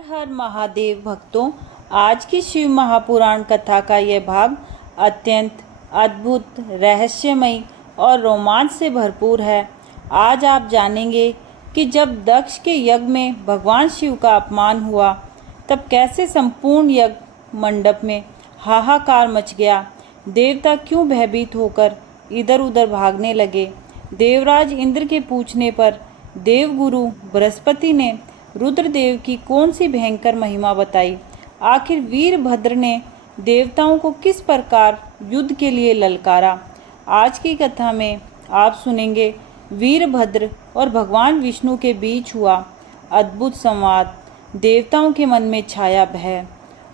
हर महादेव भक्तों, आज की शिव महापुराण कथा का यह भाग अत्यंत अद्भुत, रहस्यमयी और रोमांच से भरपूर है। आज आप जानेंगे कि जब दक्ष के यज्ञ में भगवान शिव का अपमान हुआ, तब कैसे संपूर्ण यज्ञ मंडप में हाहाकार मच गया। देवता क्यों भयभीत होकर इधर उधर भागने लगे। देवराज इंद्र के पूछने पर देवगुरु बृहस्पति ने रुद्रदेव की कौन सी भयंकर महिमा बताई। आखिर वीरभद्र ने देवताओं को किस प्रकार युद्ध के लिए ललकारा। आज की कथा में आप सुनेंगे वीरभद्र और भगवान विष्णु के बीच हुआ अद्भुत संवाद, देवताओं के मन में छाया भय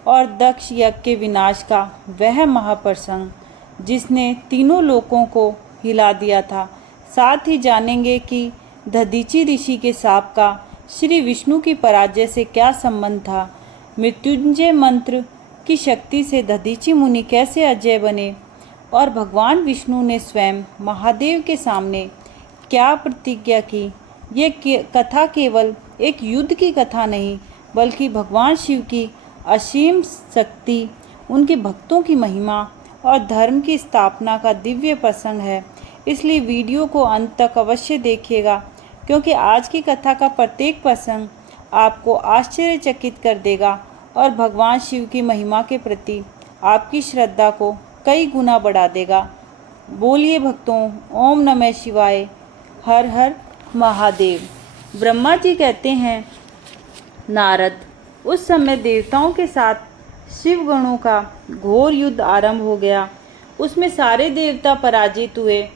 और दक्ष यज्ञ के विनाश का वह महाप्रसंग जिसने तीनों लोकों को हिला दिया था। साथ ही जानेंगे कि दधीचि ऋषि के शाप का श्री विष्णु की पराजय से क्या संबंध था। मृत्युंजय मंत्र की शक्ति से दधीचि मुनि कैसे अजय बने और भगवान विष्णु ने स्वयं महादेव के सामने क्या प्रतिज्ञा की। ये कथा केवल एक युद्ध की कथा नहीं, बल्कि भगवान शिव की असीम शक्ति, उनके भक्तों की महिमा और धर्म की स्थापना का दिव्य प्रसंग है। इसलिए वीडियो को अंत तक अवश्य देखिएगा, क्योंकि आज की कथा का प्रत्येक प्रसंग आपको आश्चर्यचकित कर देगा और भगवान शिव की महिमा के प्रति आपकी श्रद्धा को कई गुना बढ़ा देगा। बोलिए भक्तों, ओम नमः शिवाय, हर हर महादेव। ब्रह्मा जी कहते हैं, नारद, उस समय देवताओं के साथ शिवगणों का घोर युद्ध आरंभ हो गया। उसमें सारे देवता पराजित हुए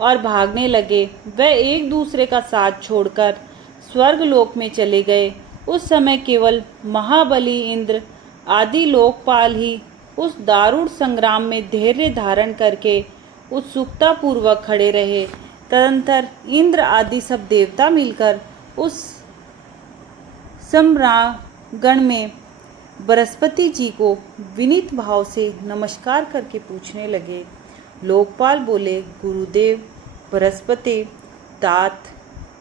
और भागने लगे। वह एक दूसरे का साथ छोड़कर स्वर्गलोक में चले गए। उस समय केवल महाबली इंद्र आदि लोकपाल ही उस दारुण संग्राम में धैर्य धारण करके उत्सुकता पूर्वक खड़े रहे। तदंतर इंद्र आदि सब देवता मिलकर उस सम्रागण में बृहस्पति जी को विनीत भाव से नमस्कार करके पूछने लगे। लोकपाल बोले, गुरुदेव बृहस्पति तात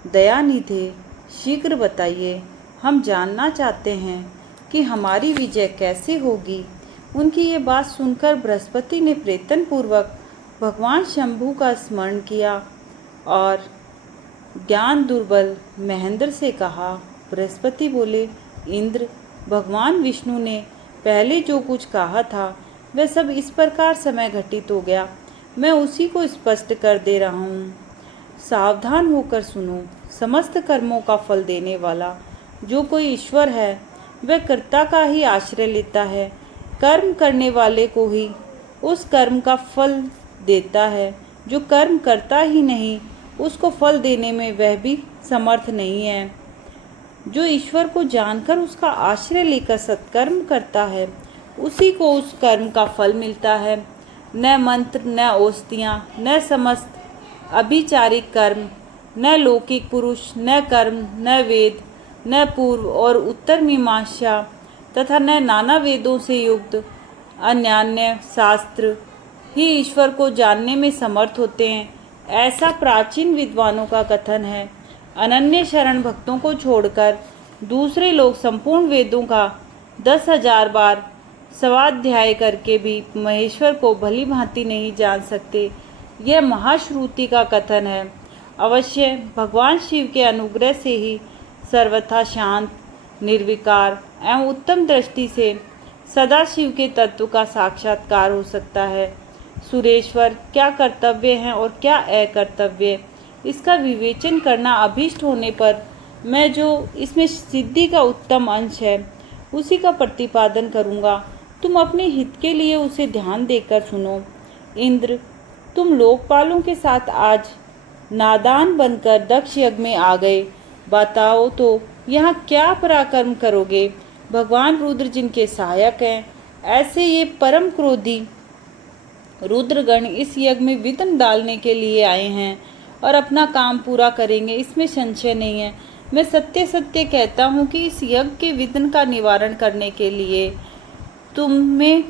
दयानिधे, शीघ्र बताइए, हम जानना चाहते हैं कि हमारी विजय कैसे होगी। उनकी ये बात सुनकर बृहस्पति ने प्रयत्न पूर्वक भगवान शंभु का स्मरण किया और ज्ञान दुर्बल महेंद्र से कहा। बृहस्पति बोले, इंद्र, भगवान विष्णु ने पहले जो कुछ कहा था वह सब इस प्रकार समय घटित हो गया। मैं उसी को स्पष्ट कर दे रहा हूँ। सावधान होकर सुनो। समस्त कर्मों का फल देने वाला जो कोई ईश्वर है, वह कर्ता का ही आश्रय लेता है। कर्म करने वाले को ही उस कर्म का फल देता है। जो कर्म करता ही नहीं, उसको फल देने में वह भी समर्थ नहीं है। जो ईश्वर को जानकर उसका आश्रय लेकर सत्कर्म करता है, उसी को उस कर्म का फल मिलता है। न मंत्र, न औषधियाँ, न समस्त अभिचारिक कर्म, न लौकिक पुरुष, न कर्म, न वेद, न पूर्व और उत्तर मीमांसा तथा न नाना वेदों से युक्त अन्यान्य शास्त्र ही ईश्वर को जानने में समर्थ होते हैं। ऐसा प्राचीन विद्वानों का कथन है। अनन्य शरण भक्तों को छोड़कर दूसरे लोग संपूर्ण वेदों का 10,000 बार स्वाध्याय करके भी महेश्वर को भली भांति नहीं जान सकते। यह महाश्रुति का कथन है। अवश्य भगवान शिव के अनुग्रह से ही सर्वथा शांत, निर्विकार एवं उत्तम दृष्टि से सदा शिव के तत्व का साक्षात्कार हो सकता है। सुरेश्वर क्या कर्तव्य है और क्या अकर्तव्य, इसका विवेचन करना अभीष्ट होने पर मैं जो इसमें सिद्धि का उत्तम अंश है उसी का प्रतिपादन करूँगा। तुम अपने हित के लिए उसे ध्यान देकर सुनो। इंद्र, तुम लोकपालों के साथ आज नादान बनकर दक्ष यज्ञ में आ गए। बताओ तो यहाँ क्या पराक्रम करोगे। भगवान रुद्र जिनके सहायक हैं, ऐसे ये परम क्रोधी रुद्रगण इस यज्ञ में विघ्न डालने के लिए आए हैं और अपना काम पूरा करेंगे, इसमें संशय नहीं है। मैं सत्य सत्य कहता हूँ कि इस यज्ञ के विघ्न का निवारण करने के लिए तुम में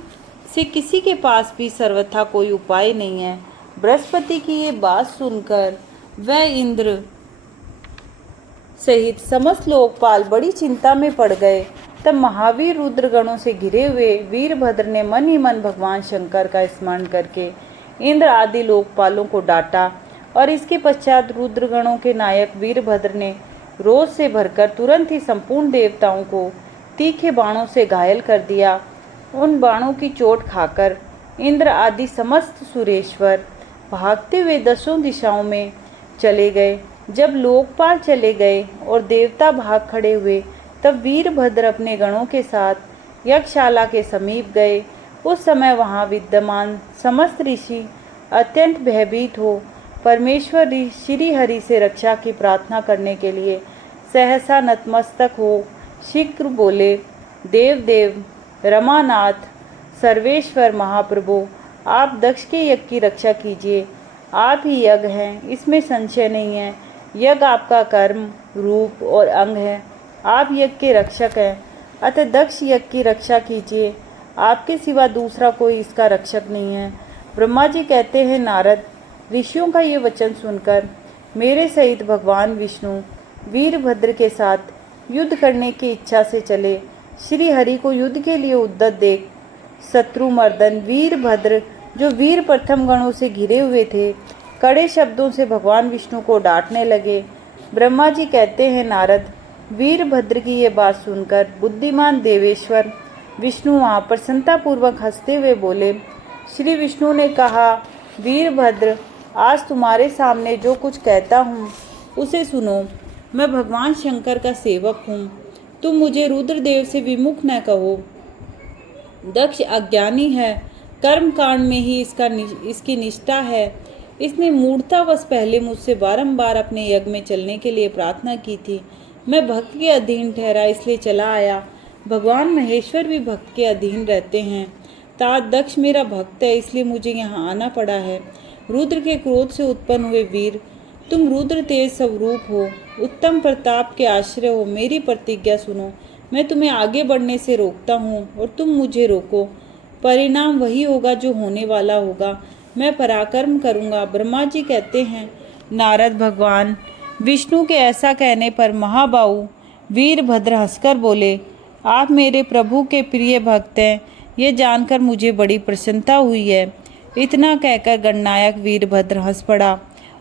से किसी के पास भी सर्वथा कोई उपाय नहीं है। बृहस्पति की ये बात सुनकर वह इंद्र सहित समस्त लोकपाल बड़ी चिंता में पड़ गए। तब महावीर रुद्र गणों से घिरे हुए वीरभद्र ने मन ही मन भगवान शंकर का स्मरण करके इंद्र आदि लोकपालों को डांटा और इसके पश्चात रुद्रगणों के नायक वीरभद्र ने रोष से भरकर तुरंत ही संपूर्ण देवताओं को तीखे बाणों से घायल कर दिया। उन बाणों की चोट खाकर इंद्र आदि समस्त सुरेश्वर भागते हुए 10 दिशाओं में चले गए। जब लोकपाल चले गए और देवता भाग खड़े हुए, तब वीरभद्र अपने गणों के साथ यज्ञशाला के समीप गए। उस समय वहां विद्यमान समस्त ऋषि अत्यंत भयभीत हो परमेश्वर श्री हरि से रक्षा की प्रार्थना करने के लिए सहसा नतमस्तक हो शीघ्र बोले, देव देव रमानाथ सर्वेश्वर महाप्रभु, आप दक्ष के यज्ञ की रक्षा कीजिए। आप ही यज्ञ हैं, इसमें संशय नहीं है। यज्ञ आपका कर्म रूप और अंग है। आप यज्ञ के रक्षक हैं, अतः दक्ष यज्ञ की रक्षा कीजिए। आपके सिवा दूसरा कोई इसका रक्षक नहीं है। ब्रह्मा जी कहते हैं, नारद, ऋषियों का ये वचन सुनकर मेरे सहित भगवान विष्णु वीरभद्र के साथ युद्ध करने की इच्छा से चले। श्री हरि को युद्ध के लिए उद्यत देख शत्रुमर्दन वीरभद्र, जो वीर प्रथम गणों से घिरे हुए थे, कड़े शब्दों से भगवान विष्णु को डांटने लगे। ब्रह्मा जी कहते हैं, नारद, वीरभद्र की ये बात सुनकर बुद्धिमान देवेश्वर विष्णु वहाँ प्रसन्नतापूर्वक हंसते हुए बोले। श्री विष्णु ने कहा, वीरभद्र, आज तुम्हारे सामने जो कुछ कहता हूँ उसे सुनो। मैं भगवान शंकर का सेवक हूँ। तुम मुझे रुद्रदेव से विमुख न कहो। दक्ष अज्ञानी है, कर्म कांड में ही इसकी निष्ठा है। इसने मूढ़तावश पहले मुझसे बारंबार अपने यज्ञ में चलने के लिए प्रार्थना की थी। मैं भक्त के अधीन ठहरा, इसलिए चला आया। भगवान महेश्वर भी भक्त के अधीन रहते हैं। तात दक्ष मेरा भक्त है, इसलिए मुझे यहाँ आना पड़ा है। रुद्र के क्रोध से उत्पन्न हुए वीर, तुम रुद्र तेज स्वरूप हो, उत्तम प्रताप के आश्रय हो। मेरी प्रतिज्ञा सुनो। मैं तुम्हें आगे बढ़ने से रोकता हूँ और तुम मुझे रोको। परिणाम वही होगा जो होने वाला होगा। मैं पराक्रम करूँगा। ब्रह्मा जी कहते हैं, नारद, भगवान विष्णु के ऐसा कहने पर महाबाहु वीरभद्र हंसकर बोले, आप मेरे प्रभु के प्रिय भक्त हैं, ये जानकर मुझे बड़ी प्रसन्नता हुई है। इतना कहकर गणनायक वीरभद्र हंस पड़ा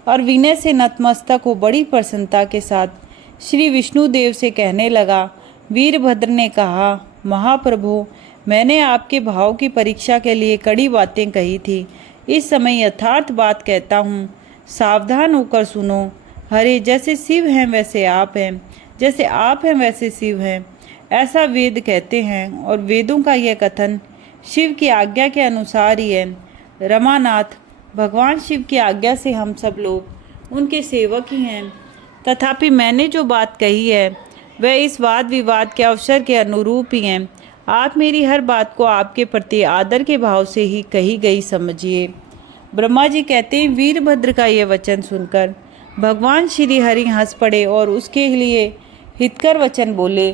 और विनय से नतमस्तक हो बड़ी प्रसन्नता के साथ श्री विष्णुदेव से कहने लगा। वीरभद्र ने कहा, महाप्रभु, मैंने आपके भाव की परीक्षा के लिए कड़ी बातें कही थी। इस समय यथार्थ बात कहता हूँ, सावधान होकर सुनो। हरे, जैसे शिव हैं वैसे आप हैं, जैसे आप हैं वैसे शिव हैं, ऐसा वेद कहते हैं। और वेदों का यह कथन शिव की आज्ञा के अनुसार ही है। रमानाथ, भगवान शिव की आज्ञा से हम सब लोग उनके सेवक ही हैं। तथापि मैंने जो बात कही है वह इस वाद विवाद के अवसर के अनुरूप ही हैं। आप मेरी हर बात को आपके प्रति आदर के भाव से ही कही गई समझिए। ब्रह्मा जी कहते हैं, वीरभद्र का यह वचन सुनकर भगवान श्री हरि हंस पड़े और उसके लिए हितकर वचन बोले।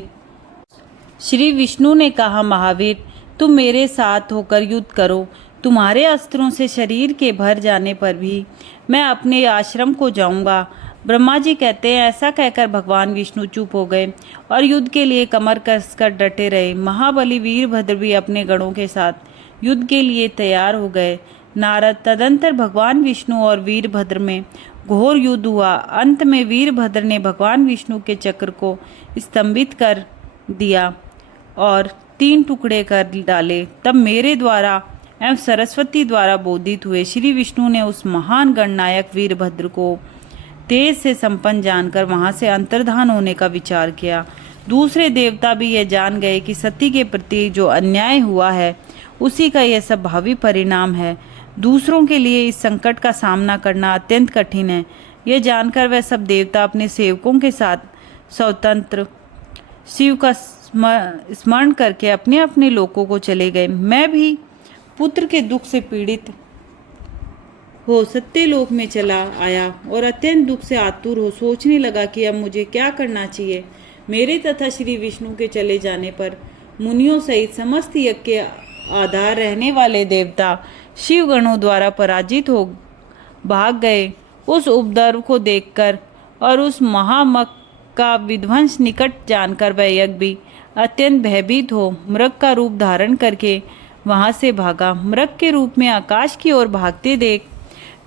श्री विष्णु ने कहा, महावीर, तुम मेरे साथ होकर युद्ध करो। तुम्हारे अस्त्रों से शरीर के भर जाने पर भी मैं अपने आश्रम को जाऊंगा। ब्रह्मा जी कहते हैं, ऐसा कहकर भगवान विष्णु चुप हो गए और युद्ध के लिए कमर कसकर डटे रहे। महाबली वीरभद्र भी अपने गणों के साथ युद्ध के लिए तैयार हो गए। नारद, तदंतर भगवान विष्णु और वीरभद्र में घोर युद्ध हुआ। अंत में वीरभद्र ने भगवान विष्णु के चक्र को स्तंभित कर दिया और 3 टुकड़े कर डाले। तब मेरे द्वारा एवं सरस्वती द्वारा बोधित हुए श्री विष्णु ने उस महान गणनायक वीरभद्र को तेज से संपन्न जानकर वहां से अंतर्धान होने का विचार किया। दूसरे देवता भी यह जान गए कि सती के प्रति जो अन्याय हुआ है उसी का यह सब भावी परिणाम है। दूसरों के लिए इस संकट का सामना करना अत्यंत कठिन है। यह जानकर वह सब देवता अपने सेवकों के साथ स्वतंत्र शिव का स्मरण करके अपने अपने लोकों को चले गए। मैं भी पुत्र के दुख से पीड़ित हो सत्यलोक में चला आया और अत्यंत दुख से आतुर हो सोचने लगा कि अब मुझे क्या करना चाहिए। मेरे तथा श्री विष्णु के चले जाने पर मुनियों सहित समस्त यज्ञ के आधार रहने वाले देवता शिवगणों द्वारा पराजित हो भाग गए। उस उपद्रव को देखकर और उस महामक का विध्वंस निकट जानकर वह यज्ञ भी अत्यंत भयभीत हो मृग का रूप धारण करके वहां से भागा। मृग के रूप में आकाश की ओर भागते देख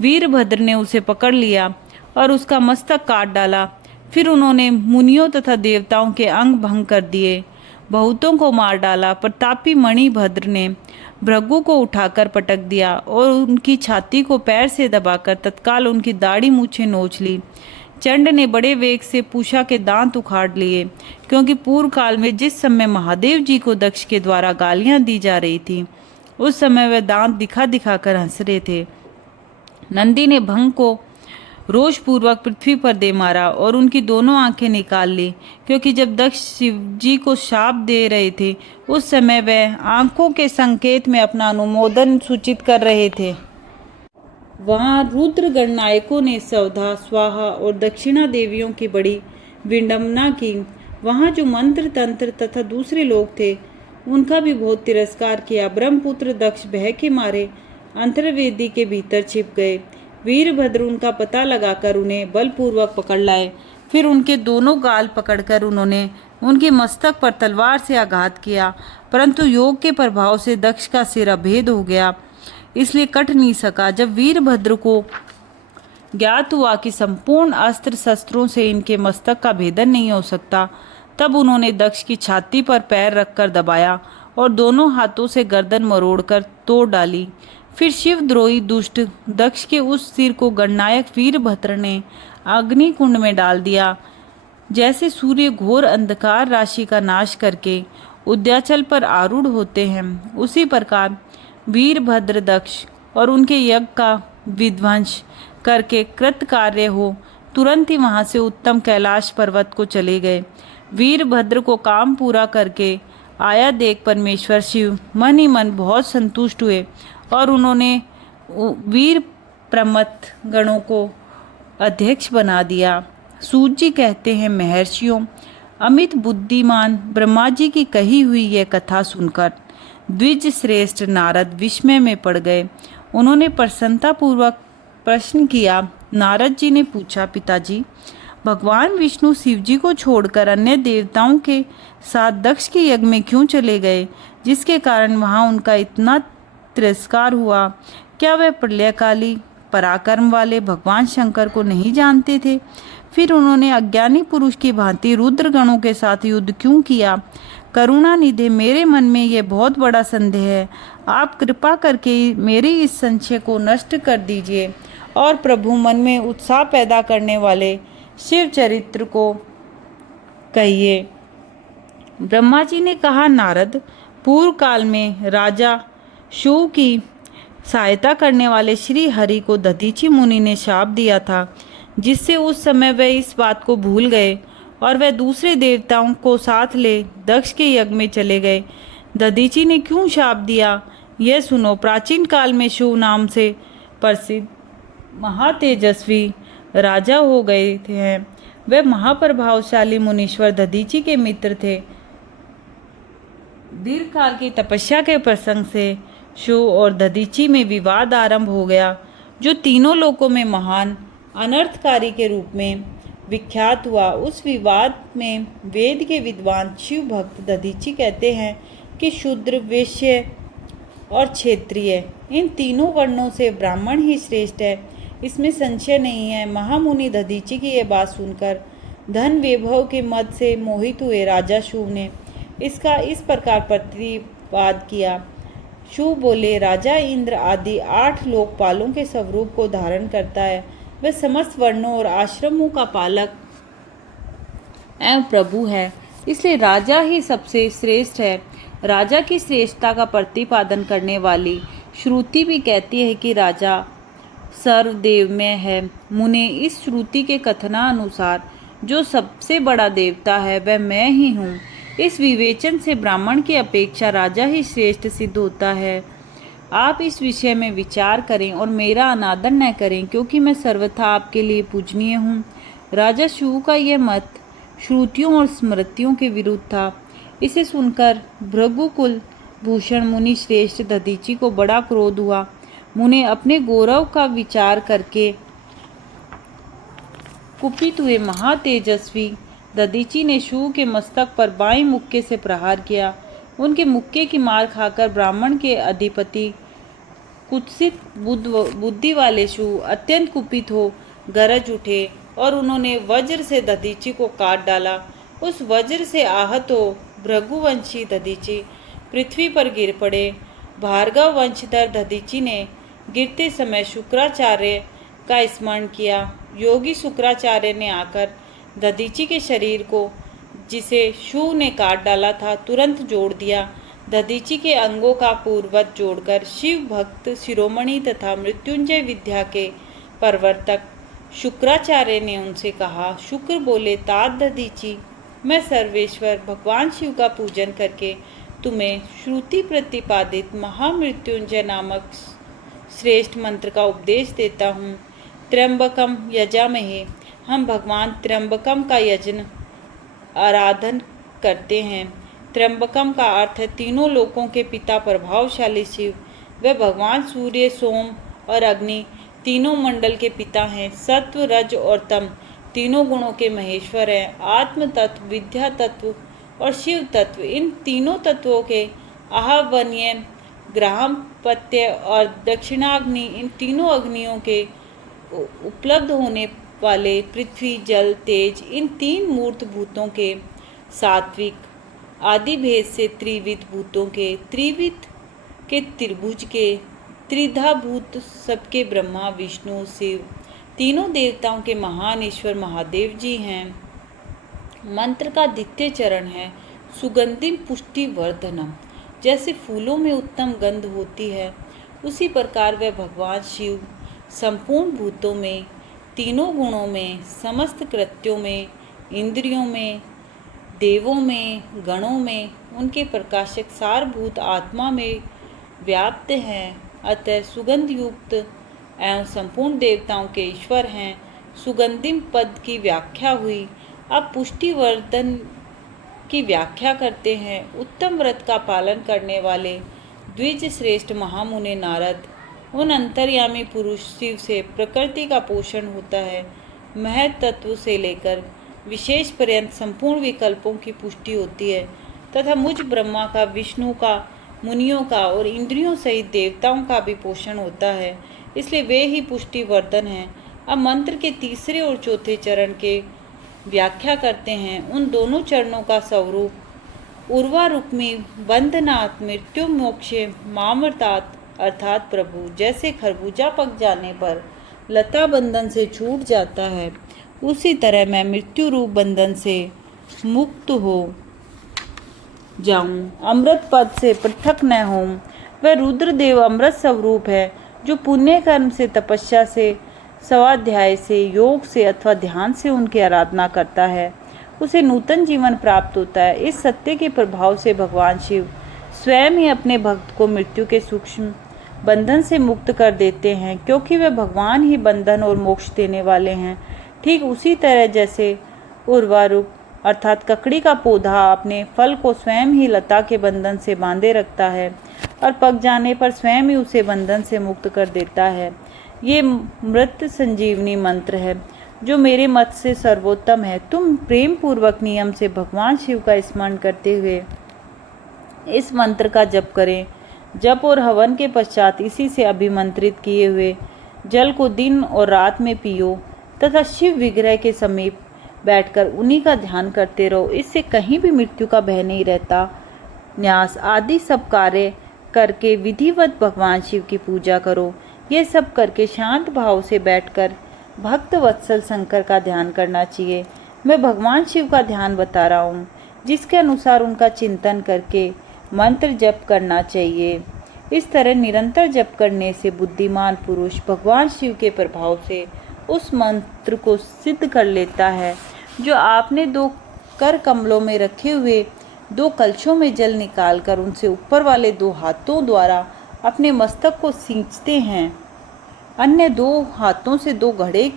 वीरभद्र ने उसे पकड़ लिया और उसका मस्तक काट डाला। फिर उन्होंने मुनियों तथा देवताओं के अंग भंग कर दिए, बहुतों को मार डाला। प्रतापी मणिभद्र ने भृगु को उठाकर पटक दिया और उनकी छाती को पैर से दबाकर तत्काल उनकी दाढ़ी मूछें नोच ली। चंड ने बड़े वेग से पूषा के दांत उखाड़ लिए, क्योंकि पूर्व काल में जिस समय महादेव जी को दक्ष के द्वारा गालियां दी जा रही थी, उस समय वे दांत दिखा दिखा कर हंस रहे थे। नंदी ने भंग को रोषपूर्वक पृथ्वी पर दे मारा और उनकी दोनों आंखें निकाल ली, क्योंकि जब दक्ष शिव जी को शाप दे रहे थे उस समय वे आंखों के संकेत में अपना अनुमोदन सूचित कर रहे थे। वहां रुद्र गणनायकों ने सवधा, स्वाहा और दक्षिणा देवियों की बड़ी विडंबना की। वहां जो मंत्र तंत्र तथा दूसरे लोग थे उनका भी बहुत तिरस्कार किया। ब्रह्मपुत्र दक्ष भय के मारे अंतर्वेदी के भीतर छिप गए। वीरभद्र उनका पता लगाकर उन्हें बलपूर्वक पकड़ लाए। फिर उनके दोनों गाल पकड़कर उन्होंने उनके मस्तक पर तलवार से आघात किया, परंतु योग के प्रभाव से दक्ष का सिर अभेद हो गया, इसलिए कट नहीं सका। जब वीरभद्र को ज्ञात हुआ कि संपूर्ण अस्त्र शस्त्रों से इनके मस्तक का भेदन नहीं हो सकता, तब उन्होंने दक्ष की छाती पर पैर रखकर दबाया और दोनों हाथों से गर्दन मरोड़कर तोड़ डाली। फिर शिवद्रोही दुष्ट दक्ष के उस सिर को गणनायक वीरभद्र ने अग्नि कुंड में डाल दिया। जैसे सूर्य घोर अंधकार राशि का नाश करके उद्याचल पर आरूढ़ होते हैं, उसी प्रकार वीरभद्र दक्ष और उनके यज्ञ का विध्वंस करके कृतकार्य हो तुरंत ही वहां से उत्तम कैलाश पर्वत को चले गए। वीरभद्र को काम पूरा करके आया देख परमेश्वर शिव मन ही मन बहुत संतुष्ट हुए और उन्होंने वीर प्रमथ गणों को अध्यक्ष बना दिया। सूत जी कहते हैं, महर्षियों, अमित बुद्धिमान ब्रह्मा जी की कही हुई यह कथा सुनकर द्विज श्रेष्ठ नारद विस्मय में पड़ गए। उन्होंने प्रसन्नता पूर्वक प्रश्न किया। नारद जी ने पूछा, पिताजी, भगवान विष्णु शिव जी को छोड़कर अन्य देवताओं के साथ दक्ष के यज्ञ में क्यों चले गए, जिसके कारण वहां उनका इतना तिरस्कार हुआ? क्या वह प्रलयकाली पराक्रम वाले भगवान शंकर को नहीं जानते थे? फिर उन्होंने अज्ञानी पुरुष की भांति रुद्रगणों के साथ युद्ध क्यों किया? करुणा निधे, मेरे मन में यह बहुत बड़ा संदेह है। आप कृपा करके मेरे इस संशय को नष्ट कर दीजिए और प्रभु मन में उत्साह पैदा करने वाले शिव चरित्र को कहिए। ब्रह्मा जी ने कहा, नारद, पूर्व काल में राजा शिव की सहायता करने वाले श्री हरि को दधीचि मुनि ने शाप दिया था, जिससे उस समय वे इस बात को भूल गए और वे दूसरे देवताओं को साथ ले दक्ष के यज्ञ में चले गए। दधीचि ने क्यों शाप दिया, यह सुनो। प्राचीन काल में शिव नाम से प्रसिद्ध महातेजस्वी राजा हो गए थे। वे महाप्रभावशाली मुनीश्वर दधीचि के मित्र थे। दीर्घ काल की तपस्या के प्रसंग से शिव और दधीचि में विवाद आरंभ हो गया, जो तीनों लोकों में महान अनर्थकारी के रूप में विख्यात हुआ। उस विवाद में वेद के विद्वान शिव भक्त दधीचि कहते हैं कि शूद्र, वैश्य और क्षत्रिय, इन तीनों वर्णों से ब्राह्मण ही श्रेष्ठ है, इसमें संशय नहीं है। महामुनि दधीचि की यह बात सुनकर धन वैभव के मद से मोहित हुए। राजा शिव ने इसका इस प्रकार प्रतिवाद किया। शिव बोले, राजा इंद्र आदि 8 लोकपालों के स्वरूप को धारण करता है। वह समस्त वर्णों और आश्रमों का पालक एवं प्रभु है, इसलिए राजा ही सबसे श्रेष्ठ है। राजा की श्रेष्ठता का प्रतिपादन करने वाली श्रुति भी कहती है कि राजा सर्वदेवमय है। मुने, इस श्रुति के कथनानुसार जो सबसे बड़ा देवता है वह मैं ही हूँ। इस विवेचन से ब्राह्मण की अपेक्षा राजा ही श्रेष्ठ सिद्ध होता है। आप इस विषय में विचार करें और मेरा अनादर न करें, क्योंकि मैं सर्वथा आपके लिए पूजनीय हूँ। राजा शिव का यह मत श्रुतियों और स्मृतियों के विरुद्ध था। इसे सुनकर भृगुकुल भूषण मुनि श्रेष्ठ दधीचि को बड़ा क्रोध हुआ। मुने अपने गौरव का विचार करके कुपित हुए। महातेजस्वी दधीची ने शिव के मस्तक पर बाएं मुक्के से प्रहार किया। उनके मुक्के की मार खाकर ब्राह्मण के अधिपति कुत्सित बुद्धि वाले शिव अत्यंत कुपित हो गरज उठे और उन्होंने वज्र से दधीची को काट डाला। उस वज्र से आहत हो भृगुवंशी दधीची पृथ्वी पर गिर पड़े। भार्गव वंशधर दधीची ने गिरते समय शुक्राचार्य का स्मरण किया। योगी शुक्राचार्य ने आकर दधीची के शरीर को, जिसे शिव ने काट डाला था, तुरंत जोड़ दिया। दधीची के अंगों का पूर्ववत जोड़कर शिव भक्त शिरोमणि तथा मृत्युंजय विद्या के प्रवर्तक शुक्राचार्य ने उनसे कहा। शुक्र बोले, तात दधीची, मैं सर्वेश्वर भगवान शिव का पूजन करके तुम्हें श्रुति प्रतिपादित महामृत्युंजय नामक श्रेष्ठ मंत्र का उपदेश देता हूँ। त्र्यंबकम यजामहे, हम भगवान त्र्यंबकम का यजन आराधन करते हैं। त्र्यंबकम का अर्थ है तीनों लोकों के पिता प्रभावशाली शिव। वे भगवान सूर्य, सोम और अग्नि तीनों मंडल के पिता हैं। सत्व, रज और तम तीनों गुणों के महेश्वर हैं। आत्म तत्व, विद्या तत्व और शिव तत्व, इन तीनों तत्वों के आह्वनीय, ग्राहपत्य और दक्षिणाग्नि, इन तीनों अग्नियों के उपलब्ध होने वाले पृथ्वी, जल, तेज, इन तीन मूर्त भूतों के सात्विक आदि भेद से त्रिविध भूतों के, त्रिविध के त्रिभुज के, त्रिधा भूत सबके ब्रह्मा, विष्णु, शिव तीनों देवताओं के महान ईश्वर महादेव जी हैं। मंत्र का द्वितीय चरण है सुगंधिम पुष्टि वर्धनम। जैसे फूलों में उत्तम गंध होती है, उसी प्रकार वह भगवान शिव संपूर्ण भूतों में, तीनों गुणों में, समस्त कृत्यों में, इंद्रियों में, देवों में, गणों में, उनके प्रकाशक सारभूत आत्मा में व्याप्त हैं। अतः सुगंध युक्त एवं संपूर्ण देवताओं के ईश्वर हैं। सुगंधिम पद की व्याख्या हुई। अब पुष्टिवर्धन की व्याख्या करते हैं। उत्तम व्रत का पालन करने वाले द्विज श्रेष्ठ महामुनि नारद, उन अंतर्यामी पुरुष शिव से प्रकृति का पोषण होता है। महत तत्व से लेकर विशेष पर्यंत संपूर्ण विकल्पों की पुष्टि होती है तथा मुझ ब्रह्मा का, विष्णु का, मुनियों का और इंद्रियों सहित देवताओं का भी पोषण होता है, इसलिए वे ही पुष्टिवर्धन हैं। अब मंत्र के तीसरे और चौथे चरण के व्याख्या करते हैं। उन दोनों चरणों का स्वरूप उर्वा रुक्मी बंधनात् मृत्यु मोक्षे मामृतात्, अर्थात प्रभु जैसे खरबूजा पक जाने पर लता बंधन से छूट जाता है, उसी तरह मैं मृत्यु रूप बंधन से मुक्त हो जाऊं, अमृत पद से पृथक न हों। वह रुद्रदेव अमृत स्वरूप है, जो पुण्य कर्म से, तपस्या से, स्वाध्याय से, योग से अथवा ध्यान से उनकी आराधना करता है, उसे नूतन जीवन प्राप्त होता है। इस सत्य के प्रभाव से भगवान शिव स्वयं ही अपने भक्त को मृत्यु के सूक्ष्म बंधन से मुक्त कर देते हैं, क्योंकि वे भगवान ही बंधन और मोक्ष देने वाले हैं। ठीक उसी तरह जैसे उर्वारुक अर्थात ककड़ी का पौधा अपने फल को स्वयं ही लता के बंधन से बांधे रखता है और पक जाने पर स्वयं ही उसे बंधन से मुक्त कर देता है। ये मृत संजीवनी मंत्र है, जो मेरे मत से सर्वोत्तम है। तुम प्रेम पूर्वक नियम से भगवान शिव का स्मरण करते हुए इस मंत्र का जप करें। जप और हवन के पश्चात इसी से अभिमंत्रित किए हुए जल को दिन और रात में पियो तथा शिव विग्रह के समीप बैठकर उन्हीं का ध्यान करते रहो। इससे कहीं भी मृत्यु का भय नहीं रहता। न्यास आदि सब कार्य करके विधिवत भगवान शिव की पूजा करो। ये सब करके शांत भाव से बैठकर भक्त वत्सल शंकर का ध्यान करना चाहिए। मैं भगवान शिव का ध्यान बता रहा हूँ, जिसके अनुसार उनका चिंतन करके मंत्र जप करना चाहिए। इस तरह निरंतर जप करने से बुद्धिमान पुरुष भगवान शिव के प्रभाव से उस मंत्र को सिद्ध कर लेता है, जो आपने दो कर कमलों में रखे हुए दो कलशों में जल निकालकर उनसे ऊपर वाले दो हाथों द्वारा अपने मस्तक को सींचते हैं। अन्य दो हाथों से दो घड़े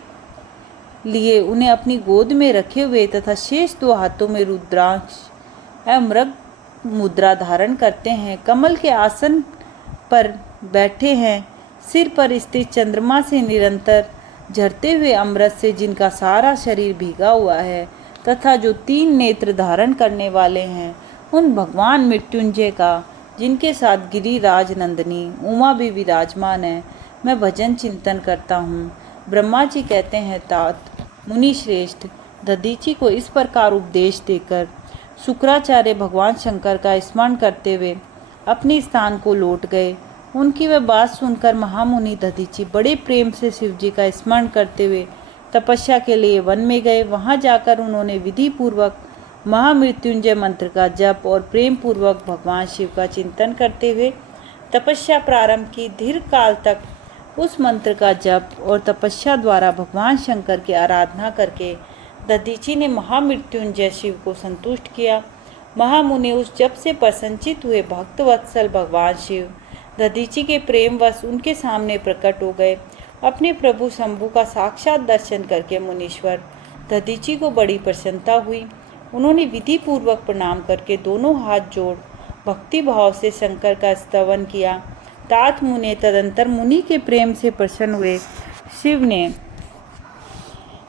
लिए उन्हें अपनी गोद में रखे हुए तथा शेष दो हाथों में रुद्रांश एवं मृग मुद्रा धारण करते हैं। कमल के आसन पर बैठे हैं। सिर पर स्थित चंद्रमा से निरंतर झरते हुए अमृत से जिनका सारा शरीर भीगा हुआ है, तथा जो 3 नेत्र धारण करने वाले हैं उन भगवान मृत्युंजय का, जिनके साथ गिरिराज नंदिनी उमा भी विराजमान है, मैं भजन चिंतन करता हूँ। ब्रह्मा जी कहते हैं, तात मुनि श्रेष्ठ, दधीचि को इस प्रकार उपदेश देकर शुक्राचार्य भगवान शंकर का स्मरण करते हुए अपने स्थान को लौट गए। उनकी वह बात सुनकर महामुनि दधीचि बड़े प्रेम से शिव जी का स्मरण करते हुए तपस्या के लिए वन में गए। वहां जाकर उन्होंने विधि पूर्वक महामृत्युंजय मंत्र का जप और प्रेम पूर्वक भगवान शिव का चिंतन करते हुए तपस्या प्रारंभ की। दीर्घ काल तक उस मंत्र का जप और तपस्या द्वारा भगवान शंकर की आराधना करके दधीचि ने महामृत्युंजय शिव को संतुष्ट किया। महामुनि उस जप से प्रसन्नचित हुए। भक्त वत्सल भगवान शिव दधीचि के प्रेमवश उनके सामने प्रकट हो गए। अपने प्रभु शंभु का साक्षात दर्शन करके मुनीश्वर दधीचि को बड़ी प्रसन्नता हुई। उन्होंने विधि पूर्वक प्रणाम करके दोनों हाथ जोड़ भक्ति भाव से शंकर का स्तवन किया। तात मुनि तदंतर मुनि के प्रेम से प्रसन्न हुए। शिव ने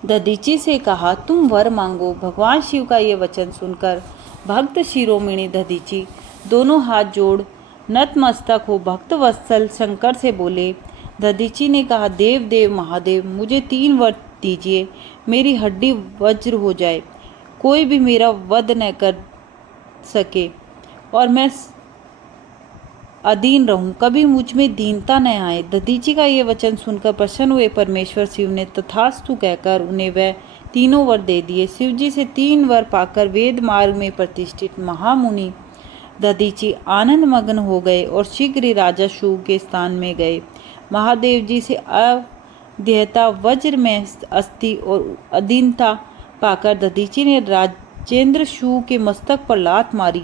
दधीचि से कहा, तुम वर मांगो। भगवान शिव का ये वचन सुनकर भक्त शिरोमणि दधीचि दोनों हाथ जोड़ नतमस्तक हो भक्त वत्सल शंकर से बोले। दधीचि ने कहा, देव देव महादेव, मुझे 3 वर दीजिए, मेरी हड्डी वज्र हो जाए, कोई भी मेरा वध न कर सके और मैं अधीन रहूं, कभी मुझ में दीनता न आए। दधीचि का ये वचन सुनकर प्रसन्न हुए परमेश्वर शिव ने तथास्तु कहकर उन्हें वह तीनों वर दे दिए। शिव जी से 3 वर पाकर वेद मार्ग में प्रतिष्ठित महामुनि दधीचि आनंद मग्न हो गए और शीघ्र ही राजा शुग के स्थान में गए। महादेव जी से अध्येता वज्र में अस्थि और अधीनता पाकर दधीचि ने राजेंद्र शुग के मस्तक पर लात मारी।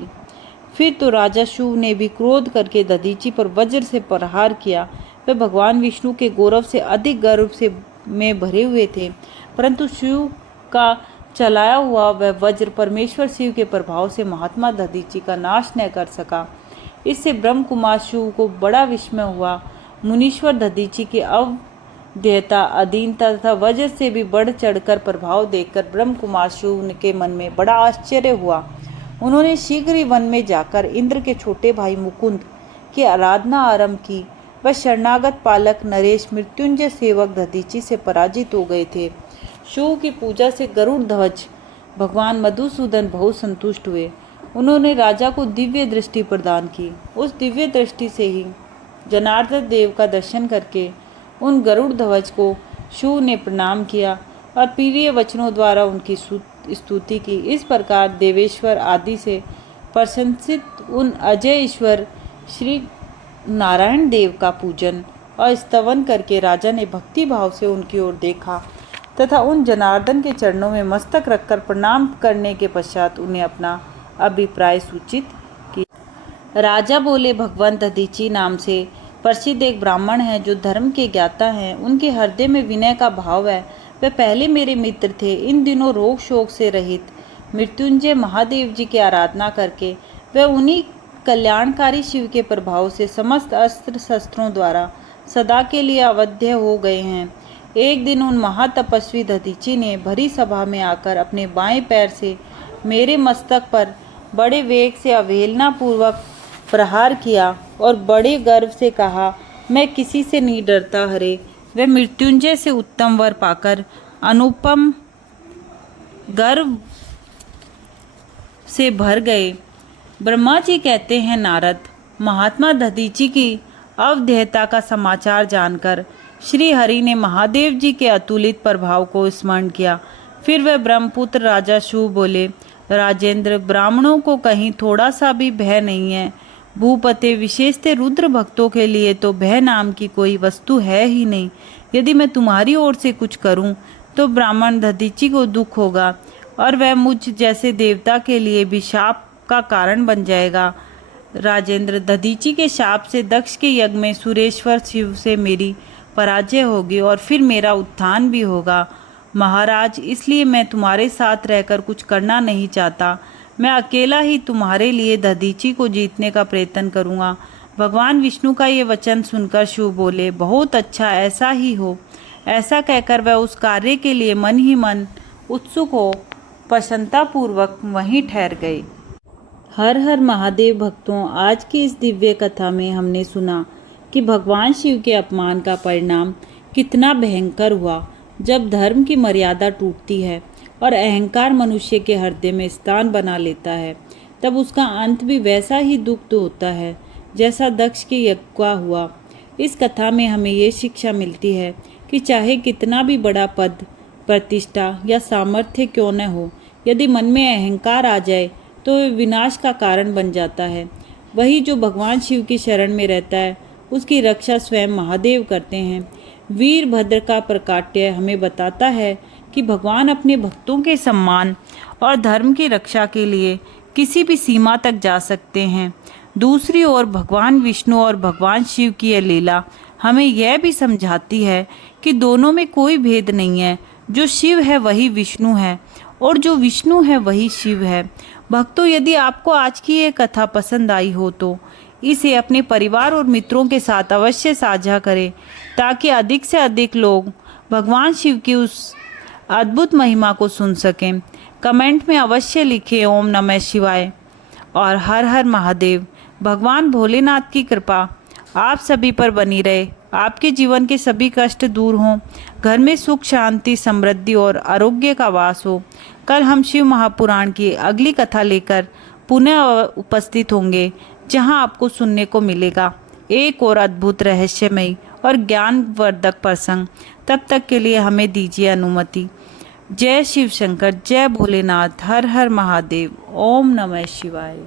फिर तो राजा शुग ने भी क्रोध करके दधीचि पर वज्र से प्रहार किया। वे भगवान विष्णु के गौरव से अधिक गर्व से में भरे हुए थे, परंतु शिव का चलाया हुआ वह वज्र परमेश्वर शिव के प्रभाव से महात्मा दधीचि का नाश न कर सका। इससे ब्रह्म कुमार शिव को बड़ा विस्मय हुआ। मुनीश्वर दधीचि के अवध्यता, अधीनता तथा वज्र से भी बढ़ चढ़कर प्रभाव देखकर ब्रह्म कुमार शिव के मन में बड़ा आश्चर्य हुआ। उन्होंने शीघ्र ही वन में जाकर इंद्र के छोटे भाई मुकुंद की आराधना आरंभ की। वह शरणागत पालक नरेश मृत्युंजय सेवक दधीचि से पराजित हो गए थे। शिव की पूजा से गरुड़ ध्वज भगवान मधुसूदन बहुत संतुष्ट हुए। उन्होंने राजा को दिव्य दृष्टि प्रदान की। उस दिव्य दृष्टि से ही जनार्दन देव का दर्शन करके उन गरुड़ ध्वज को शिव ने प्रणाम किया और प्रिय वचनों द्वारा उनकी स्तुति की। इस प्रकार देवेश्वर आदि से प्रशंसित उन अजय ईश्वर श्री नारायण देव का पूजन और स्तवन करके राजा ने भक्ति भाव से उनकी ओर देखा तथा उन जनार्दन के चरणों में मस्तक रखकर प्रणाम करने के पश्चात उन्हें अपना अभिप्राय सूचित किया। राजा बोले, भगवान दधीचि नाम से प्रसिद्ध एक ब्राह्मण है जो धर्म के ज्ञाता हैं। उनके हृदय में विनय का भाव है। वे पहले मेरे मित्र थे। इन दिनों रोग शोक से रहित मृत्युंजय महादेव जी की आराधना करके वे उन्हीं कल्याणकारी शिव के प्रभाव से समस्त अस्त्र शस्त्रों द्वारा सदा के लिए अवध्य हो गए हैं। एक दिन उन महातपस्वी दधीचि ने भरी सभा में आकर अपने बाएं पैर से मेरे मस्तक पर बड़े वेग से अवहेलना पूर्वक प्रहार किया और बड़े गर्व से कहा, मैं किसी से नहीं डरता हरे। वे मृत्युंजय से उत्तम वर पाकर अनुपम गर्व से भर गए। ब्रह्मा जी कहते हैं, नारद, महात्मा दधीचि की अवध्यता का समाचार जानकर श्री हरि ने महादेव जी के अतुलित प्रभाव को स्मरण किया। फिर वह ब्रह्मपुत्र राजा शिव बोले, राजेंद्र, ब्राह्मणों को कहीं थोड़ा सा भी भय नहीं है। भूपते विशेषतः रुद्र भक्तों के लिए तो भय नाम की कोई वस्तु है ही नहीं। यदि मैं तुम्हारी ओर से कुछ करूं तो ब्राह्मण दधीचि को दुख होगा और वह मुझ जैसे देवता के लिए भी शाप का कारण बन जाएगा। राजेंद्र, दधीचि के शाप से दक्ष के यज्ञ में सुरेश्वर शिव से मेरी पराजय होगी और फिर मेरा उत्थान भी होगा। महाराज, इसलिए मैं तुम्हारे साथ रहकर कुछ करना नहीं चाहता। मैं अकेला ही तुम्हारे लिए दधीचि को जीतने का प्रयत्न करूंगा। भगवान विष्णु का ये वचन सुनकर शिव बोले, बहुत अच्छा, ऐसा ही हो। ऐसा कहकर वह उस कार्य के लिए मन ही मन उत्सुक हो प्रसन्नतापूर्वक वहीं ठहर गए। हर हर महादेव भक्तों, आज की इस दिव्य कथा में हमने सुना कि भगवान शिव के अपमान का परिणाम कितना भयंकर हुआ। जब धर्म की मर्यादा टूटती है और अहंकार मनुष्य के हृदय में स्थान बना लेता है, तब उसका अंत भी वैसा ही दुख होता है जैसा दक्ष के यज्ञ का हुआ। इस कथा में हमें ये शिक्षा मिलती है कि चाहे कितना भी बड़ा पद, प्रतिष्ठा या सामर्थ्य क्यों न हो, यदि मन में अहंकार आ जाए तो वह विनाश का कारण बन जाता है। वही जो भगवान शिव की शरण में रहता है, उसकी रक्षा स्वयं महादेव करते हैं। वीरभद्र का प्रकाट्य हमें बताता है कि भगवान अपने भक्तों के सम्मान और धर्म की रक्षा के लिए किसी भी सीमा तक जा सकते हैं। दूसरी ओर भगवान विष्णु और भगवान शिव की यह लीला हमें यह भी समझाती है कि दोनों में कोई भेद नहीं है। जो शिव है वही विष्णु है और जो विष्णु है वही शिव है। भक्तों, यदि आपको आज की ये कथा पसंद आई हो तो इसे अपने परिवार और मित्रों के साथ अवश्य साझा करें, ताकि अधिक से अधिक लोग भगवान शिव की उस अद्भुत महिमा को सुन सकें। कमेंट में अवश्य लिखें ओम नमः शिवाय और हर हर महादेव। भगवान भोलेनाथ की कृपा आप सभी पर बनी रहे, आपके जीवन के सभी कष्ट दूर हों, घर में सुख शांति समृद्धि और आरोग्य का वास हो। कल हम शिव महापुराण की अगली कथा लेकर पुनः उपस्थित होंगे, जहां आपको सुनने को मिलेगा एक और अद्भुत रहस्यमयी और ज्ञानवर्धक प्रसंग। तब तक के लिए हमें दीजिए अनुमति। जय शिव शंकर, जय भोलेनाथ, हर हर महादेव, ओम नमः शिवाय।